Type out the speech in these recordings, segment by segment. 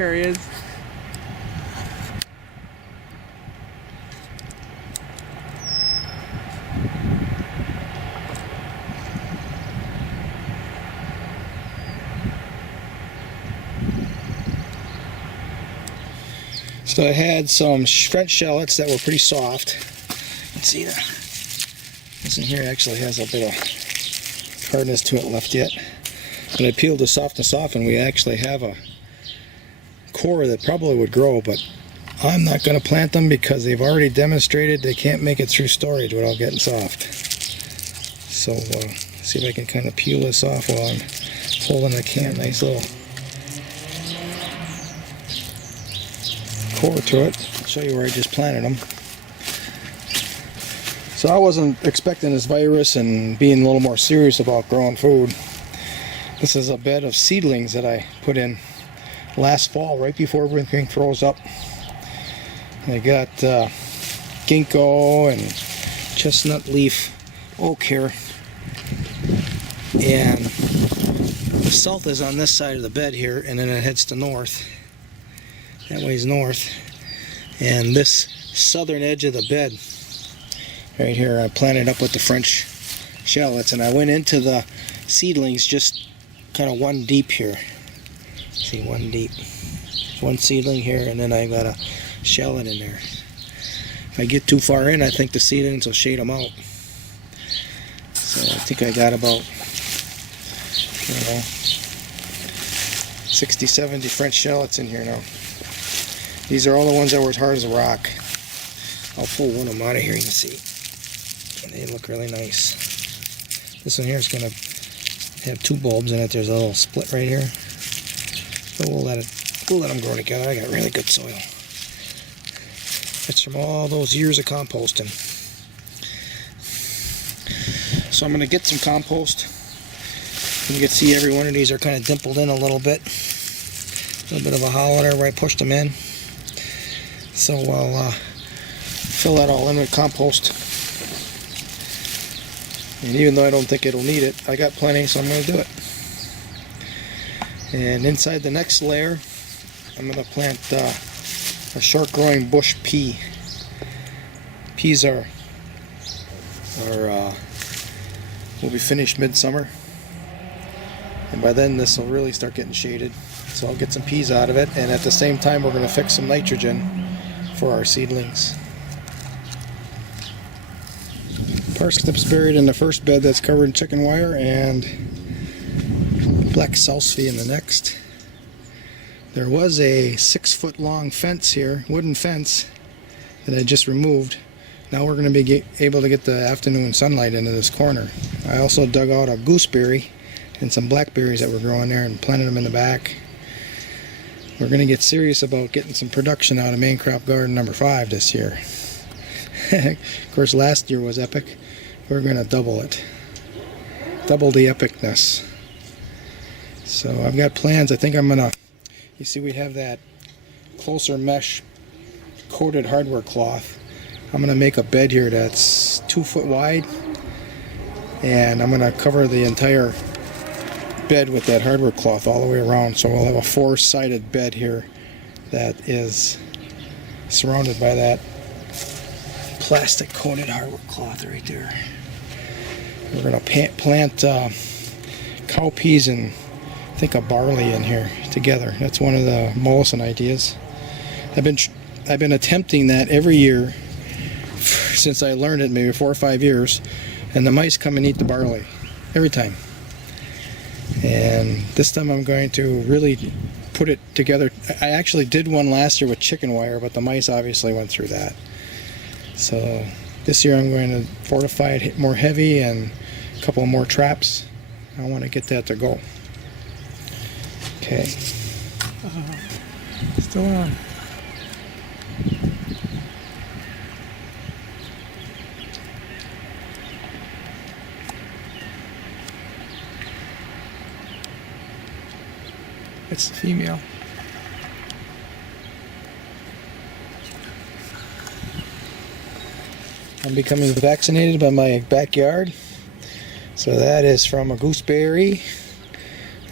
There he is. So I had some French shallots that were pretty soft. Let's see that. This in here actually has a bit of hardness to it left yet. But I peeled the softness off, and we actually have a core that probably would grow, but I'm not going to plant them because they've already demonstrated they can't make it through storage without getting soft. So see if I can kind of peel this off while I'm holding the can. Nice little core to it. I'll show you where I just planted them. So I wasn't expecting this virus and being a little more serious about growing food. This is a bed of seedlings that I put in last fall, right before everything froze up. I got ginkgo and chestnut leaf oak here, and the south is on this side of the bed here, and then it heads to north. That way's north, and this southern edge of the bed right here I planted up with the French shallots, and I went into the seedlings just kind of one deep here. See, one deep. One seedling here, and then I got a shallot in there. If I get too far in, I think the seedlings will shade them out. So I think I got about, 60, 70 French shallots in here now. These are all the ones that were as hard as a rock. I'll pull one of them out of here, you can see. And they look really nice. This one here is going to have two bulbs in it. There's a little split right here. So we'll let them grow together. I got really good soil. It's from all those years of composting. So I'm going to get some compost. You can see every one of these are kind of dimpled in a little bit. A little bit of a hollow there where I pushed them in. So I'll fill that all in with compost. And even though I don't think it'll need it, I got plenty, so I'm going to do it. And inside the next layer, I'm going to plant a short-growing bush pea. Peas will be finished midsummer, and by then this will really start getting shaded. So I'll get some peas out of it, and at the same time we're going to fix some nitrogen for our seedlings. Parsnips buried in the first bed that's covered in chicken wire, and black salsify in the next. There was a 6-foot long fence here, wooden fence, that I just removed. Now we're going to be able to get the afternoon sunlight into this corner. I also dug out a gooseberry and some blackberries that were growing there and planted them in the back. We're going to get serious about getting some production out of main crop garden number 5 this year. Of course, last year was epic. We're going to double it. Double the epicness. So I've got plans. I think I'm going to, you see we have that closer mesh coated hardware cloth. I'm going to make a bed here that's 2 foot wide, and I'm going to cover the entire bed with that hardware cloth all the way around. So we'll have a 4-sided bed here that is surrounded by that plastic coated hardware cloth right there. We're going to plant cowpeas and I think a barley in here together. That's one of the Mollison ideas. I've been attempting that every year since I learned it, maybe 4 or 5 years, and the mice come and eat the barley every time. And this time I'm going to really put it together. I actually did one last year with chicken wire, but the mice obviously went through that. So this year I'm going to fortify it more heavy and a couple more traps. I want to get that to go. Okay. Still on. It's the female. I'm becoming vaccinated by my backyard. So that is from a gooseberry.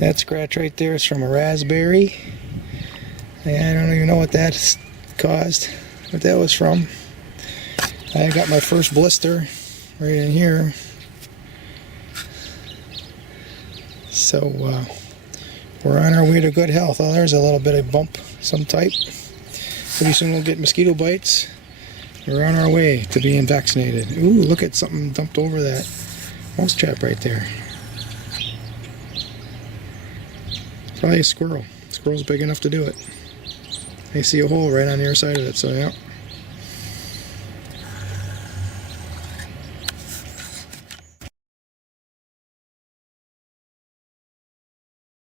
That scratch right there is from a raspberry. I don't even know what that caused, what that was from. I got my first blister right in here. So we're on our way to good health. Oh, there's a little bit of bump, some type. Pretty soon we'll get mosquito bites. We're on our way to being vaccinated. Ooh, look at something dumped over that mouse trap right there. Probably a squirrel. Squirrel's big enough to do it. I see a hole right on the other side of it, so yeah.